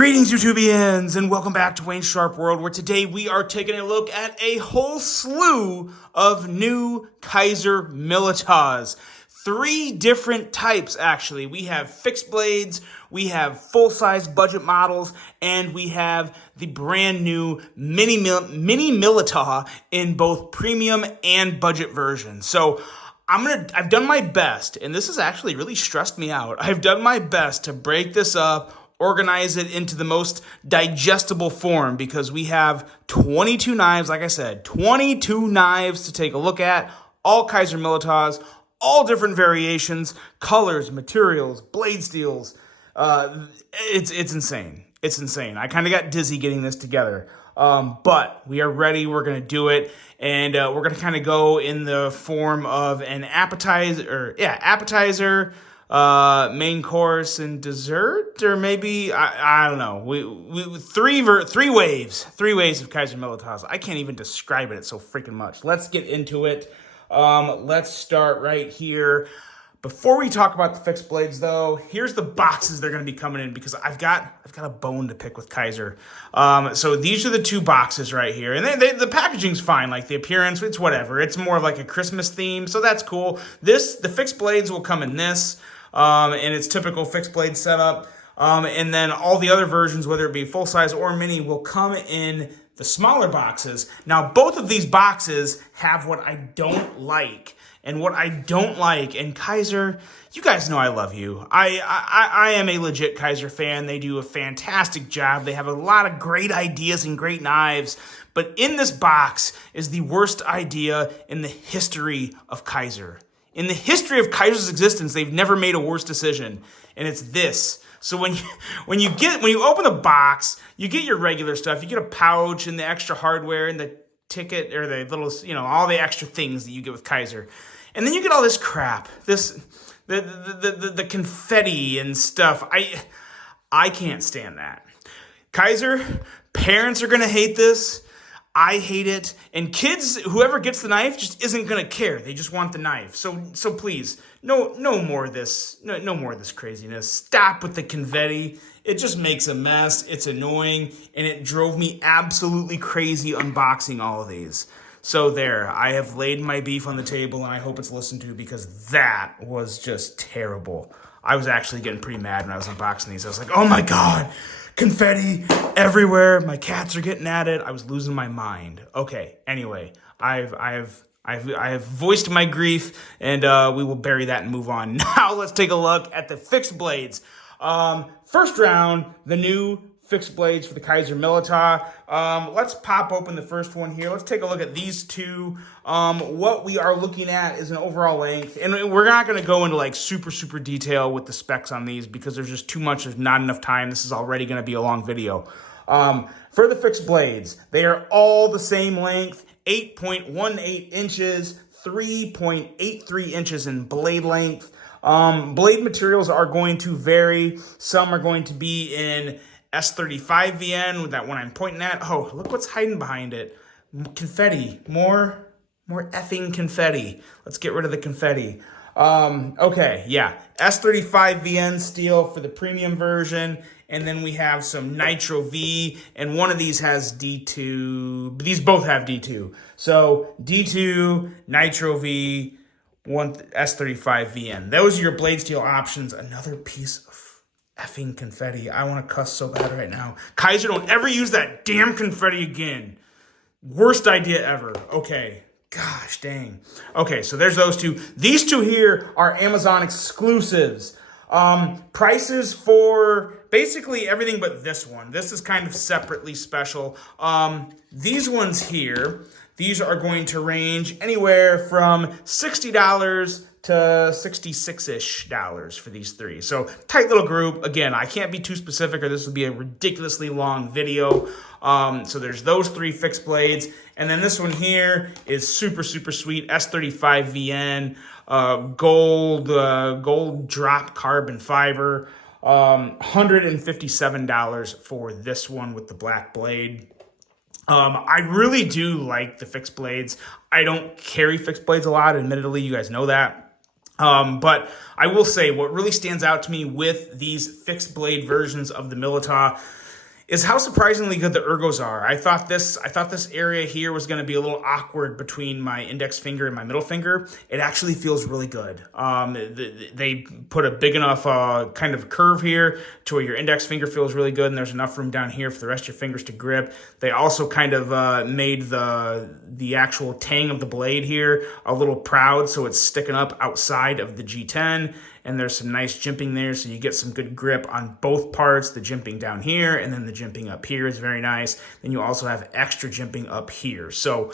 Greetings, YouTubians, and welcome back to Wayne's Sharp World, where today we are taking a look at a whole slew of new Kizer Militaws. 3 different types, actually. We have fixed blades, we have full-size budget models, and we have the brand new mini Militaw in both premium and budget versions. So I've done my best, and this has actually really stressed me out. I've done my best to break this up, organize it into the most digestible form, because we have 22 knives, like I said, 22 knives to take a look at, all Kizer Militaws, all different variations, colors, materials, blade steels. It's insane. It's insane. I kind of got dizzy getting this together. But we are ready. We're going to do it. And we're going to kind of go in the form of an appetizer, main course and dessert, or maybe I don't know. We three waves of Kizer Militaws. I can't even describe it. It's so freaking much. Let's get into it. Let's start right here. Before we talk about the fixed blades, though, here's the boxes they're going to be coming in, because I've got a bone to pick with Kizer. So these are the 2 boxes right here, and the packaging's fine. Like the appearance, it's whatever. It's more of like a Christmas theme, so that's cool. The fixed blades will come in this, and its typical fixed blade setup. And then all the other versions, whether it be full size or mini, will come in the smaller boxes. Now, both of these boxes have what I don't like. And what I don't like, and Kizer, you guys know I love you. I am a legit Kizer fan. They do a fantastic job. They have a lot of great ideas and great knives. But in this box is the worst idea in the history of Kizer. In the history of Kizer's existence, they've never made a worse decision, and it's this. So when you open the box, you get your regular stuff. You get a pouch and the extra hardware and the ticket, or the little, all the extra things that you get with Kizer. And then you get all this crap, the confetti and stuff. I can't stand that. Kizer, parents are going to hate this. I hate it. And kids, whoever gets the knife just isn't going to care. They just want the knife. So please, no more of this. No more of this craziness. Stop with the confetti. It just makes a mess. It's annoying. And it drove me absolutely crazy unboxing all of these. So there, I have laid my beef on the table, and I hope it's listened to, because that was just terrible. I was actually getting pretty mad when I was unboxing these. I was like, oh my God, confetti everywhere. My cats are getting at it. I was losing my mind. Okay, anyway, I've voiced my grief, and we will bury that and move on. Now let's take a look at the fixed blades. First round, the new fixed blades for the Kizer Militaw. Let's pop open the first one here. Let's take a look at these 2. What we are looking at is an overall length, and we're not going to go into like super detail with the specs on these, because there's just too much. There's not enough time. This is already going to be a long video. For the fixed blades, they are all the same length, 8.18 inches, 3.83 inches in blade length. Blade materials are going to vary. Some are going to be in S35 VN, with that one I'm pointing at. Oh, look what's hiding behind it. Confetti. More effing confetti. Let's get rid of the confetti. Okay, yeah. S35 VN steel for the premium version. And then we have some Nitro V, and one of these has D2. These both have D2. So D2, Nitro V, one S35 VN. Those are your blade steel options. Another piece of effing confetti. I want to cuss so bad right now. Kizer, don't ever use that damn confetti again. Worst idea ever. Okay. Gosh dang. Okay, so there's those 2. These 2 here are Amazon exclusives. Prices for basically everything but this one. This is kind of separately special. These ones here, these are going to range anywhere from $60 to $66-ish for these 3. So tight little group. Again, I can't be too specific, or this would be a ridiculously long video. So there's those 3 fixed blades. And then this one here is super sweet. S35 VN, gold drop carbon fiber. $157 for this one with the black blade. I really do like the fixed blades. I don't carry fixed blades a lot, admittedly. You guys know that. But I will say what really stands out to me with these fixed blade versions of the Militaw is how surprisingly good the ergos are. I thought this area here was going to be a little awkward between my index finger and my middle finger. It actually feels really good. They put a big enough kind of curve here to where your index finger feels really good, and there's enough room down here for the rest of your fingers to grip. They also kind of made the actual tang of the blade here a little proud, so it's sticking up outside of the G10. And there's some nice jimping there, so you get some good grip on both parts. The jimping down here and then the jimping up here is very nice. Then you also have extra jimping up here. So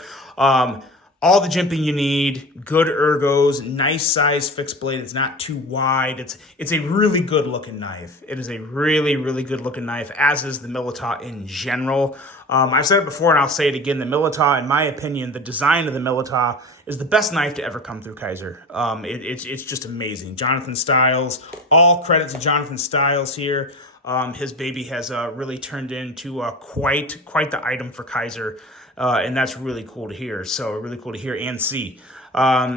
all the jimping you need, good ergos, nice size fixed blade. It's not too wide. It's a really good looking knife. It is a really, really good looking knife, as is the Militaw in general. I've said it before and I'll say it again. The Militaw, in my opinion, the design of the Militaw is the best knife to ever come through Kizer. It's just amazing. Jonathan Stiles, all credit to Jonathan Stiles here. His baby has really turned into quite the item for Kizer. And that's really cool to hear. So really cool to hear and see.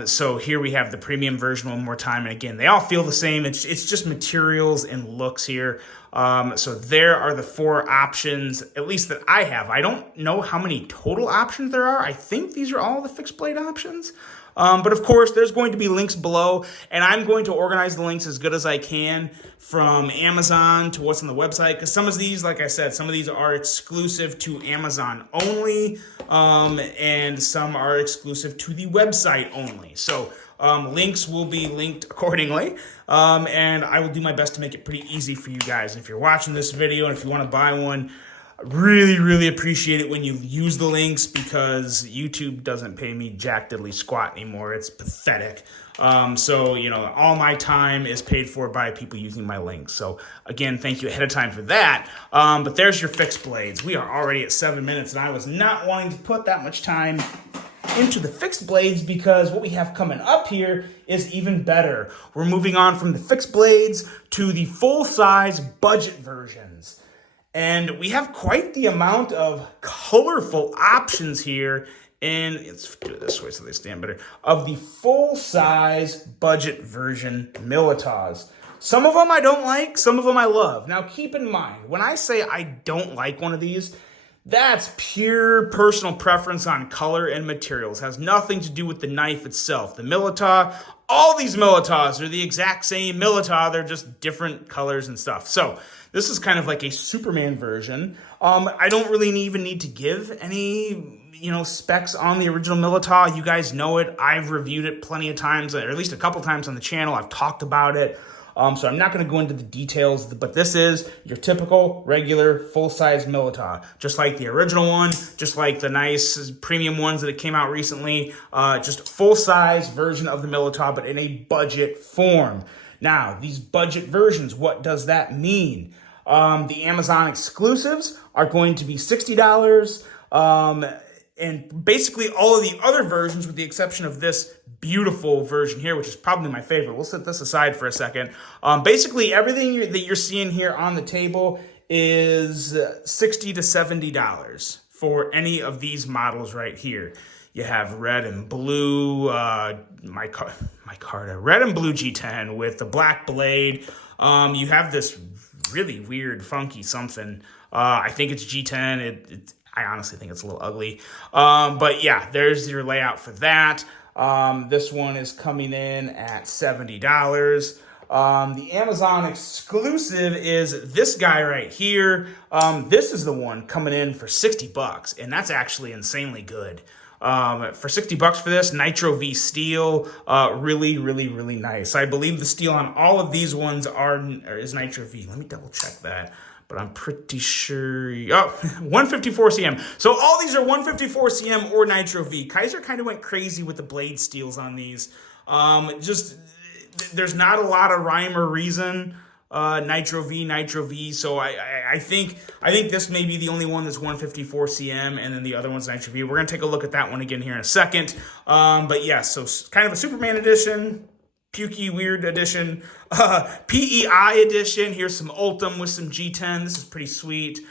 So here we have the premium version one more time. And again, they all feel the same. It's just materials and looks here. So there are the 4 options, at least that I have. I don't know how many total options there are. I think these are all the fixed blade options. But of course, there's going to be links below, and I'm going to organize the links as good as I can from Amazon to what's on the website, because some of these, like I said, some of these are exclusive to Amazon only, and some are exclusive to the website only. So links will be linked accordingly, and I will do my best to make it pretty easy for you guys. If you're watching this video and if you want to buy one, really appreciate it when you use the links, because YouTube doesn't pay me jack diddly squat anymore. It's pathetic. So, you know, all my time is paid for by people using my links. So again, thank you ahead of time for that. But there's your fixed blades. We are already at 7 minutes, and I was not wanting to put that much time into the fixed blades, because what we have coming up here is even better. We're moving on from the fixed blades to the full-size budget versions. And we have quite the amount of colorful options here, and let's do it this way so they stand better, of the full-size budget version Militaws. Some of them I don't like, some of them I love. Now keep in mind, when I say I don't like one of these, that's pure personal preference on color and materials. It has nothing to do with the knife itself. The Militaw, all these Militaws are the exact same Militaw. They're just different colors and stuff. So this is kind of like a Superman version. I don't really even need to give any, specs on the original Militaw. You guys know it. I've reviewed it plenty of times, or at least a couple times on the channel. I've talked about it. So I'm not going to go into the details, but this is your typical, regular, full-size Militaw. Just like the original one, just like the nice premium ones that came out recently. Just full-size version of the Militaw, but in a budget form. Now, these budget versions, what does that mean? The Amazon exclusives are going to be $60. And basically all of the other versions, with the exception of this beautiful version here, which is probably my favorite. We'll set this aside for a second. Basically, everything that you're seeing here on the table is $60 to $70 for any of these models right here. You have red and blue, micarta, red and blue G10 with the black blade. You have this really weird, funky something. I think it's G10. I honestly think it's a little ugly. But yeah, there's your layout for that. This one is coming in at $70. The Amazon exclusive is this guy right here. This is the one coming in for $60, and that's actually insanely good. For $60 for this, Nitro V steel, really nice. I believe the steel on all of these ones is Nitro V. Let me double check that. But I'm pretty sure, 154 cm. So all these are 154 cm or Nitro V. Kizer kind of went crazy with the blade steels on these. There's not a lot of rhyme or reason. Nitro V. So I think this may be the only one that's 154 cm, and then the other one's Nitro V. We're gonna take a look at that one again here in a second. But yeah, so kind of a Superman edition. Pukey weird edition, PEI edition. Here's some Ultim with some G10. This is pretty sweet.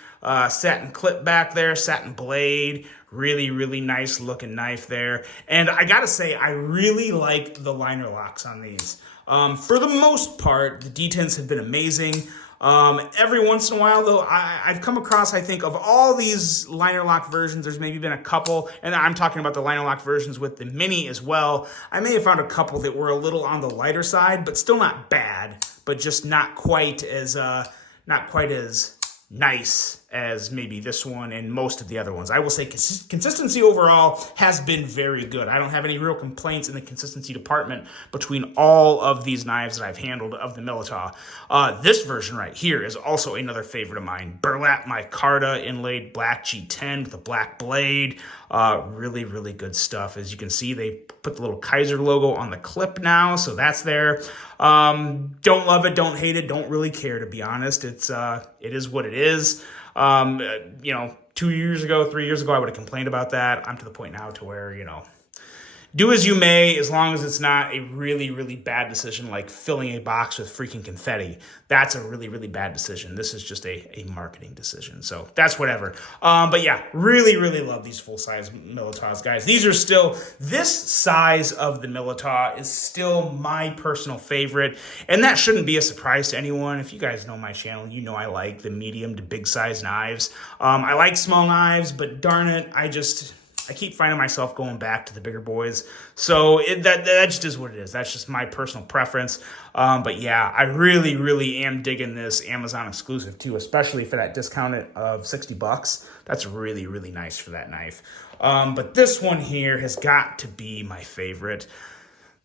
Satin clip back there, satin blade. Really nice looking knife there. And I gotta say, I really like the liner locks on these. For the most part, the D10s have been amazing. Every once in a while, though, I've come across, I think, of all these liner lock versions, there's maybe been a couple, and I'm talking about the liner lock versions with the Mini as well. I may have found a couple that were a little on the lighter side, but still not bad, but just not quite as nice as maybe this one and most of the other ones. I will say consistency overall has been very good. I don't have any real complaints in the consistency department between all of these knives that I've handled of the Militaw. This version right here is also another favorite of mine. Burlap micarta inlaid black G10 with a black blade. Really, really good stuff. As you can see, they put the little Kizer logo on the clip now, so that's there. Don't love it, don't hate it, don't really care, to be honest. It is what it is. 2 years ago, 3 years ago, I would have complained about that. I'm to the point now to where, do as you may, as long as it's not a really, really bad decision like filling a box with freaking confetti. That's a really, really bad decision. This is just a marketing decision. So that's whatever. But yeah, really, really love these full-size Militaws, guys. This size of the Militaw is still my personal favorite. And that shouldn't be a surprise to anyone. If you guys know my channel, you know I like the medium to big size knives. I like small knives, but darn it, I keep finding myself going back to the bigger boys. So that just is what it is. That's just my personal preference. But yeah, I really, really am digging this Amazon exclusive too, especially for that discounted of $60. That's really, really nice for that knife. But this one here has got to be my favorite.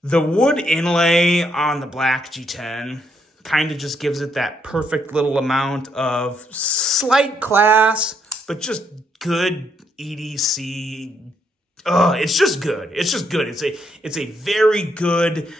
The wood inlay on the black G10 kind of just gives it that perfect little amount of slight class, but just good EDC. It's just good. It's just good. It's a very good,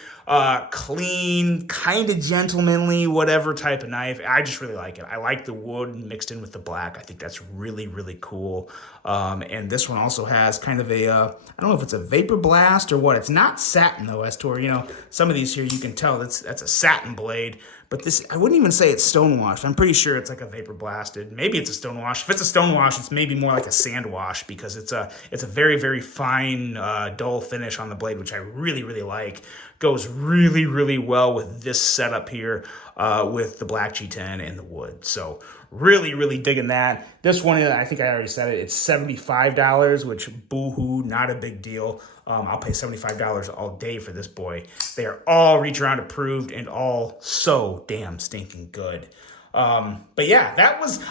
clean, kind of gentlemanly, whatever type of knife. I just really like it. I like the wood mixed in with the black. I think that's really, really cool. And this one also has kind of a, I don't know if it's a vapor blast or what. It's not satin though, as to where, some of these here you can tell that's a satin blade. But this, I wouldn't even say it's stonewashed. I'm pretty sure it's like a vapor blasted. Maybe it's a stonewash. If it's a stonewash, it's maybe more like a sand wash because it's a very, very fine, dull finish on the blade, which I really, really like. Goes really, really well with this setup here with the black G10 and the wood. So really, really digging that. This one, I think I already said it, it's $75, which boo-hoo, not a big deal. I'll pay $75 all day for this boy. They are all reach around approved and all so damn stinking good. But yeah,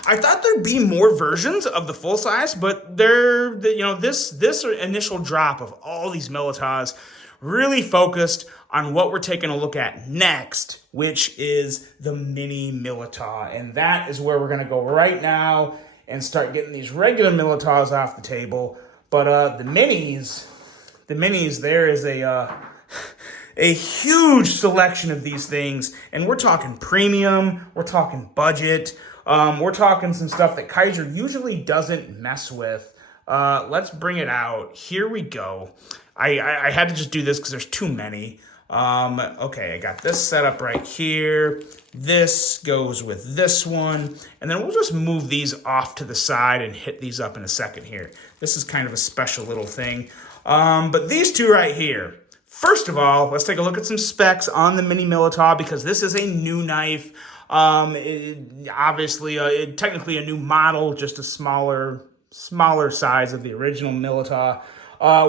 I thought there'd be more versions of the full size, but this initial drop of all these Militaws really focused on what we're taking a look at next, which is the Mini Militaw. And that is where we're going to go right now and start getting these regular Militaws off the table. But the minis, there is a huge selection of these things. And we're talking premium, we're talking budget, we're talking some stuff that Kizer usually doesn't mess with. Let's bring it out. Here we go. I had to just do this because there's too many. Okay, I got this set up right here. This goes with this one. And then we'll just move these off to the side and hit these up in a second here. This is kind of a special little thing. But these two right here. First of all, let's take a look at some specs on the Mini Militaw because this is a new knife. Obviously, technically a new model, just a smaller size of the original Militaw.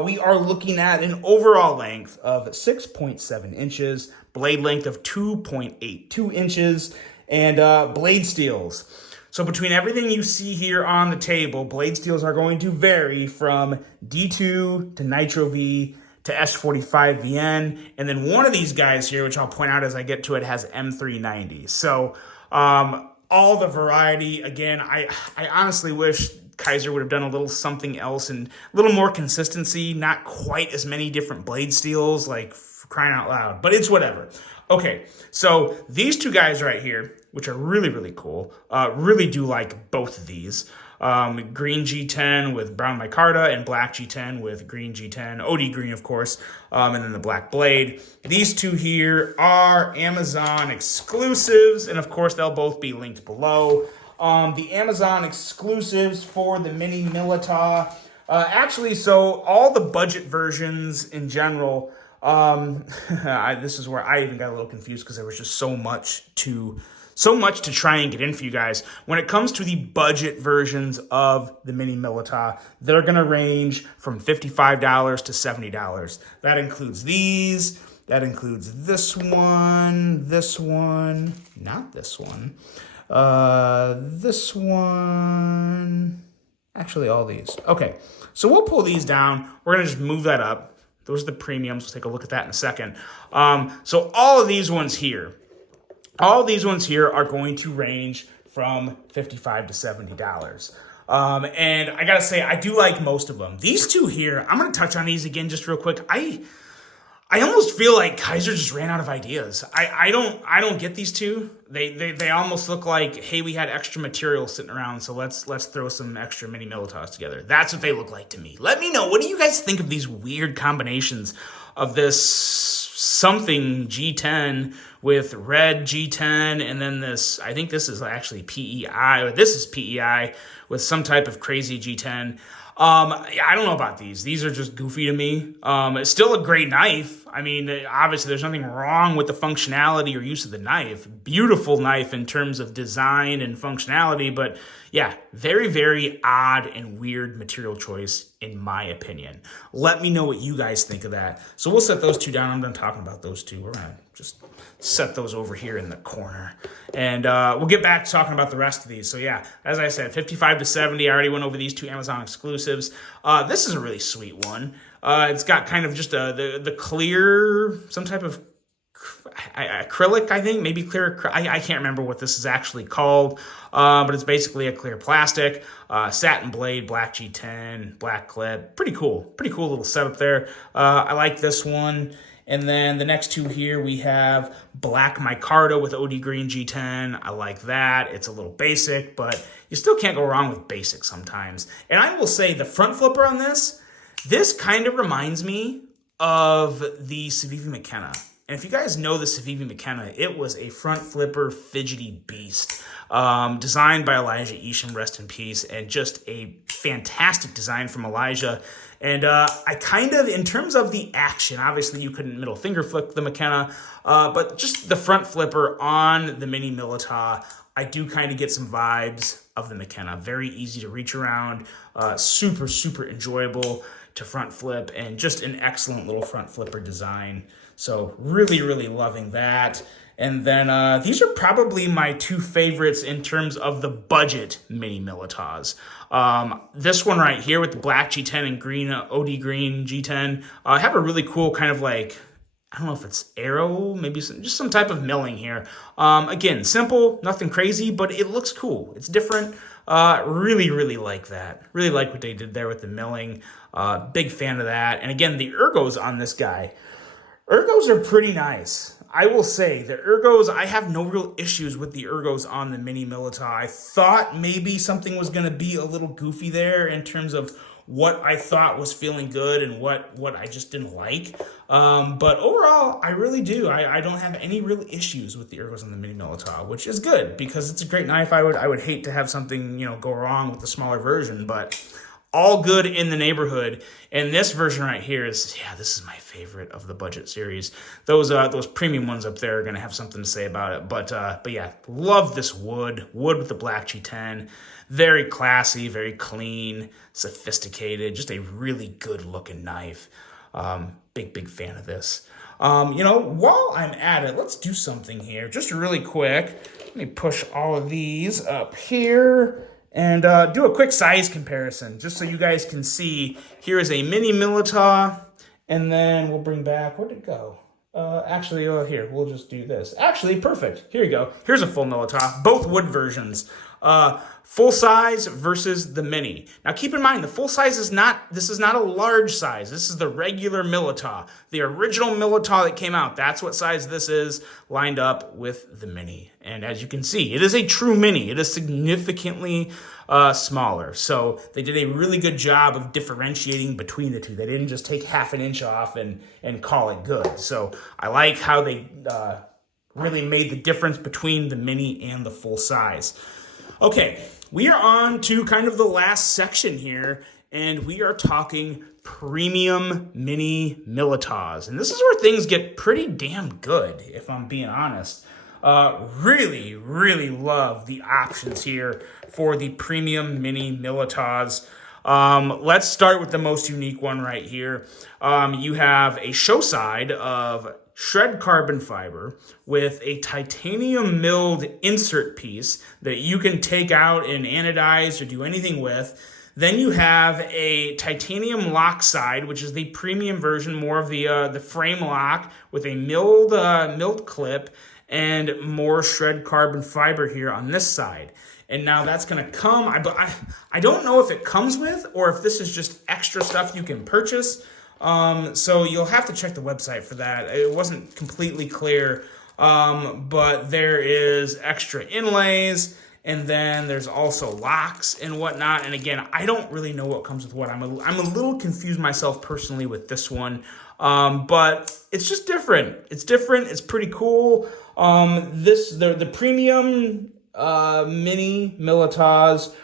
We are looking at an overall length of 6.7 inches, blade length of 2.82 inches, and blade steels. So between everything you see here on the table, blade steels are going to vary from D2 to Nitro V to S45 VN, and then one of these guys here, which I'll point out as I get to it, has M390. So all the variety. Again, I honestly wish Kizer would have done a little something else and a little more consistency, not quite as many different blade steels, like for crying out loud, but it's whatever. Okay, so these two guys right here, which are really, really cool, really do like both of these. Green G10 with brown micarta and black G10 with green G10, OD green, of course, and then the black blade. These two here are Amazon exclusives, and of course, they'll both be linked below. The Amazon exclusives for the Mini Militaw. Actually, so all the budget versions in general, this is where I even got a little confused because there was just so much to So much to try and get in for you guys. When it comes to the budget versions of the Mini Militaw, they're going to range from $55 to $70. That includes these. That includes this one, not this one, this one, actually all these. Okay, so we'll pull these down. We're going to just move that up. Those are the premiums. We'll take a look at that in a second. So all of these ones here, are going to range from $55 to $70. And I gotta say, I do like most of them. These two here, I'm gonna touch on these again just real quick. I almost feel like Kizer just ran out of ideas. I don't get these two. They almost look like, hey, we had extra material sitting around, so let's throw some extra Mini Militaws together. That's what they look like to me. Let me know, what do you guys think of these weird combinations of this something G10 with red G10, and then this, I think this is actually PEI, or this is PEI with some type of crazy G10. I don't know about these. These are just goofy to me. It's still a great knife. I mean, obviously there's nothing wrong with the functionality or use of the knife. Beautiful knife in terms of design and functionality, but yeah, very, very odd and weird material choice in my opinion. Let me know what you guys think of that. So we'll set those two down. I'm done talking about those two. We're gonna just set those over here in the corner. And we'll get back to talking about the rest of these. So yeah, as I said, 55 to 70. I already went over these two Amazon exclusives. This is a really sweet one. It's got kind of just the clear, some type of acrylic, I think, maybe clear. I can't remember what this is actually called, but it's basically a clear plastic, satin blade, black G10, black clip. Pretty cool little setup there. I like this one. And then the next two here, we have black micarta with OD green G10. I like that. It's a little basic, but you still can't go wrong with basic sometimes. And I will say the front flipper on this kind of reminds me of the Civivi McKenna. And if you guys know the Civivi McKenna, it was a front flipper fidgety beast, designed by Elijah Isham, rest in peace, and just a fantastic design from Elijah. And I kind of, in terms of the action, obviously you couldn't middle finger flip the McKenna, but just the front flipper on the Mini Militaw, I do kind of get some vibes of the McKenna. Very easy to reach around, super, super enjoyable to front flip, and just an excellent little front flipper design. So really, really loving that. And then these are probably my two favorites in terms of the budget Mini Militaws. This one right here with the black G10 and green OD green G10 have a really cool kind of like, I don't know if it's arrow, maybe just some type of milling here. Again, simple, nothing crazy, but it looks cool. It's different. Really, really like that. Really like what they did there with the milling. Big fan of that. And again, the ergos on this guy. Ergos are pretty nice. I will say, the ergos, I have no real issues with the ergos on the Mini Militaw. I thought maybe something was going to be a little goofy there in terms of what I thought was feeling good and what I just didn't like. But overall, I really do. I don't have any real issues with the ergos on the Mini Militaw, which is good because it's a great knife. I would hate to have something, go wrong with the smaller version, but all good in the neighborhood. And this version right here is, this is my favorite of the budget series. Those premium ones up there are going to have something to say about it. But yeah, love this wood with the black G10. Very classy, very clean, sophisticated, just a really good looking knife. Big fan of this. While I'm at it, let's do something here just really quick. Let me push all of these up here and do a quick size comparison just so you guys can see. Here is a Mini Militaw, and then we'll bring back, where'd it go? Here, we'll just do this. Actually, perfect. Here you go. Here's a full Militaw, both wood versions. Full size versus the Mini. Now keep in mind, the full size is this is not a large size. This is the regular Militaw. The original Militaw that came out, that's what size this is, lined up with the Mini. And as you can see, it is a true Mini. It is significantly smaller. So they did a really good job of differentiating between the two. They didn't just take half an inch off and call it good. So I like how they really made the difference between the Mini and the full size. Okay, we are on to kind of the last section here, and we are talking premium Mini Militaws. And this is where things get pretty damn good, if I'm being honest. Really, really love the options here for the premium mini Militas. Let's start with the most unique one right here. You have a show side of shred carbon fiber with a titanium milled insert piece that you can take out and anodize or do anything with. Then you have a titanium lock side, which is the premium version, more of the frame lock with a milled clip and more shred carbon fiber here on this side. And now that's going to come, I don't know if it comes with or if this is just extra stuff you can purchase. So you'll have to check the website for that. It wasn't completely clear, but there is extra inlays, and then there's also locks and whatnot. And again, I don't really know what comes with what. I'm a little confused myself personally with this one, but it's just different. It's different. It's pretty cool. The premium mini Militas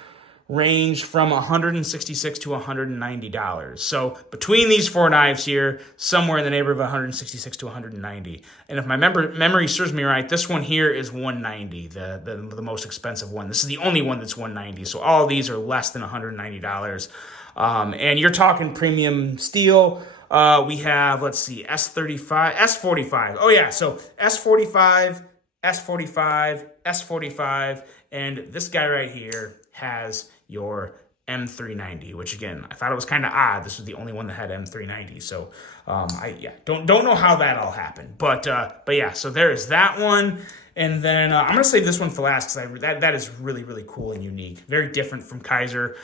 range from $166 to $190. So between these four knives here, somewhere in the neighborhood of $166 to $190. And if my memory serves me right, this one here is $190, the most expensive one. This is the only one that's $190. So all of these are less than $190. And you're talking premium steel. We have, let's see, S35, S45. Oh yeah, so S45, S45, S45, and this guy right here has your M390, which again, I thought it was kind of odd. This was the only one that had M390. So I don't know how that all happened, but yeah. So there is that one, and then I'm gonna save this one for last because that is really, really cool and unique, very different from Kizer.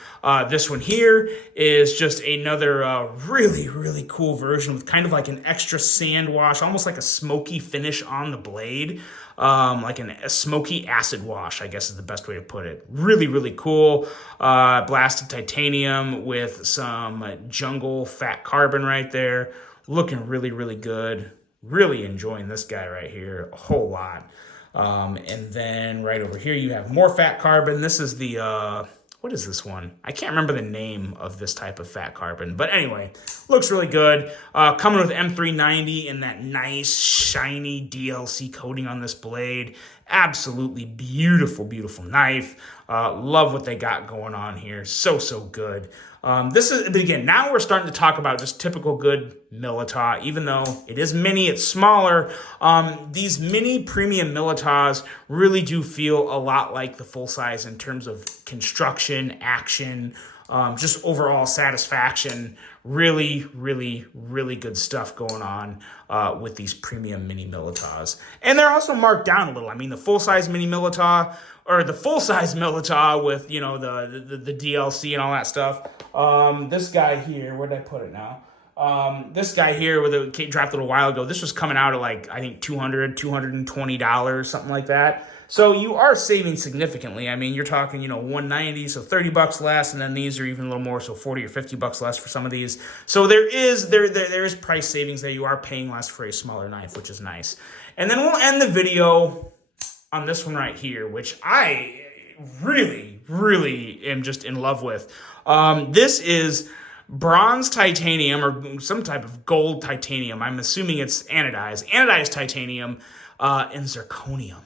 This one here is just another really, really cool version with kind of like an extra sand wash, almost like a smoky finish on the blade. Like a smoky acid wash, I guess is the best way to put it. Really, really cool. Blasted titanium with some jungle fat carbon right there. Looking really, really good. Really enjoying this guy right here a whole lot. And then right over here, you have more fat carbon. This is the, what is this one? I can't remember the name of this type of fat carbon. But anyway, looks really good. Coming with M390 and that nice, shiny DLC coating on this blade. Absolutely beautiful, beautiful knife. Love what they got going on here. So, so good. But again, now we're starting to talk about just typical good Milita. Even though it is mini, it's smaller. These mini premium Militas really do feel a lot like the full size in terms of construction, action, just overall satisfaction. Really, really, really good stuff going on with these premium mini Militas. And they're also marked down a little. I mean, the full-size mini Milita, or the full-size Milita with, you know, the DLC and all that stuff. This guy here, where did I put it now? This guy here with a dropped a little while ago, this was coming out at like, I think $220, something like that. So you are saving significantly. I mean, you're talking, you know, $190, so $30 less, and then these are even a little more, so $40 or $50 less for some of these. So there is price savings there. You are paying less for a smaller knife, which is nice. And then we'll end the video on this one right here, which I really, really am just in love with. This is bronze titanium or some type of gold titanium. I'm assuming it's anodized titanium, and zirconium.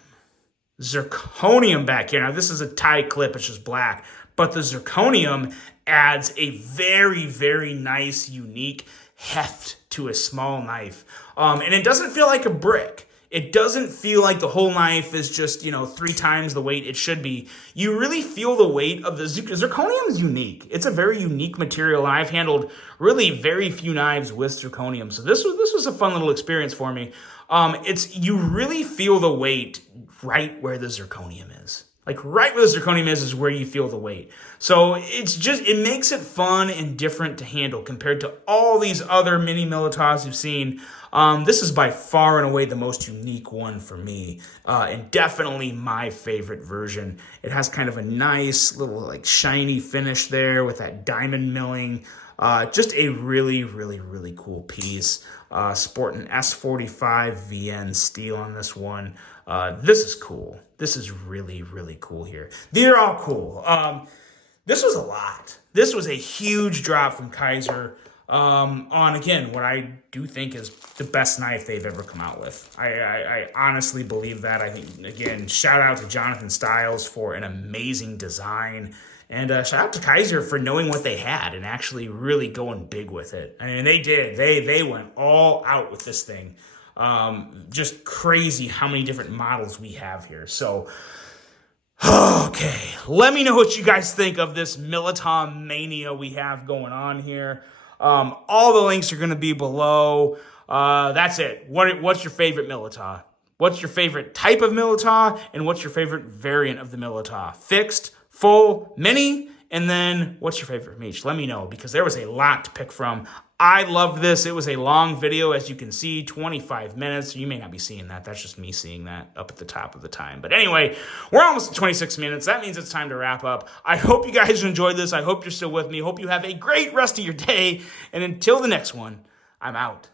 Zirconium back here. Now, this is a tie clip. It's just black. But the zirconium adds a very, very nice, unique heft to a small knife. And it doesn't feel like a brick. It doesn't feel like the whole knife is just, you know, 3 times the weight it should be. You really feel the weight of the zirconium is unique. It's a very unique material, and I've handled really very few knives with zirconium. So this was a fun little experience for me. You really feel the weight right where the zirconium is. Like right where the zirconium is where you feel the weight. So it makes it fun and different to handle compared to all these other mini Militas you've seen. This is by far and away the most unique one for me, and definitely my favorite version. It has kind of a nice little like shiny finish there with that diamond milling. Just a really, really, really cool piece. Sporting S45 VN steel on this one. This is cool. This is really, really cool here. These are all cool. This was a lot. This was a huge drop from Kizer. on, again, what I do think is the best knife they've ever come out with. I honestly believe that. I think, again, shout out to Jonathan Stiles for an amazing design. And shout out to Kizer for knowing what they had and actually really going big with it. I mean, they did. They went all out with this thing. Just crazy how many different models we have here. So, okay, let me know what you guys think of this Militaw Mania we have going on here. All the links are going to be below. That's it. What's your favorite Militaw? What's your favorite type of Militaw? And what's your favorite variant of the Militaw? Fixed, full, mini? And then what's your favorite from each? Let me know, because there was a lot to pick from. I loved this. It was a long video, as you can see, 25 minutes. You may not be seeing that. That's just me seeing that up at the top of the time. But anyway, we're almost at 26 minutes. That means it's time to wrap up. I hope you guys enjoyed this. I hope you're still with me. Hope you have a great rest of your day. And until the next one, I'm out.